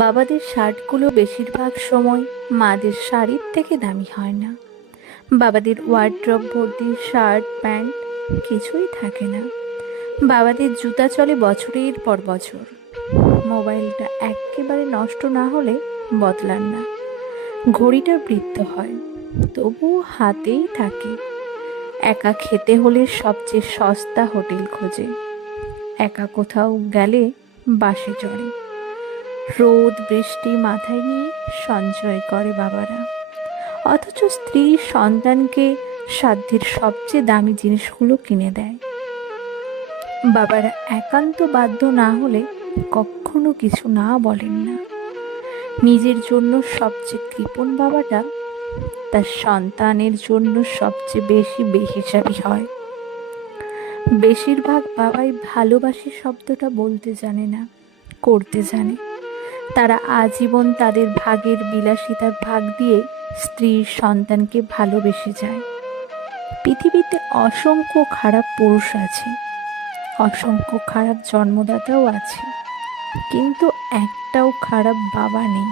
বাবাদের শার্টগুলো বেশিরভাগ সময় মাদের শাড়ির থেকে দামি হয় না। বাবাদের ওয়ার্ড্রব ভর্তি শার্ট প্যান্ট কিছুই থাকে না। বাবাদের জুতা চলে বছরের পর বছর। মোবাইলটা একেবারে নষ্ট না হলে বদলান না। ঘড়িটা বৃদ্ধ হয়, তবুও হাতেই থাকে। একা খেতে হলে সবচেয়ে সস্তা হোটেল খোঁজে। একা কোথাও গেলে বাসে চড়ে। রোদ বৃষ্টি মাথায় নিয়ে সঞ্চয় করে বাবারা, অথচ স্ত্রী সন্তানকে সাধ্যের সবচেয়ে দামি জিনিসগুলো কিনে দেয়। বাবারা একান্ত বাধ্য না হলে কখনো কিছু না বলেন না। নিজের জন্য সবচেয়ে কৃপণ বাবাটা তার সন্তানের জন্য সবচেয়ে বেশি বেহিসাবি হয়। বেশিরভাগ বাবাই ভালোবাসি শব্দটা বলতে জানে না, করতে জানে। তারা আজীবন তাদের ভাগের বিলাসিতার ভাগ দিয়ে স্ত্রীর সন্তানকে ভালোবেসে যায়। পৃথিবীতে অসংখ্য খারাপ পুরুষ আছে, অসংখ্য খারাপ জন্মদাতাও আছে, কিন্তু একটাও খারাপ বাবা নেই।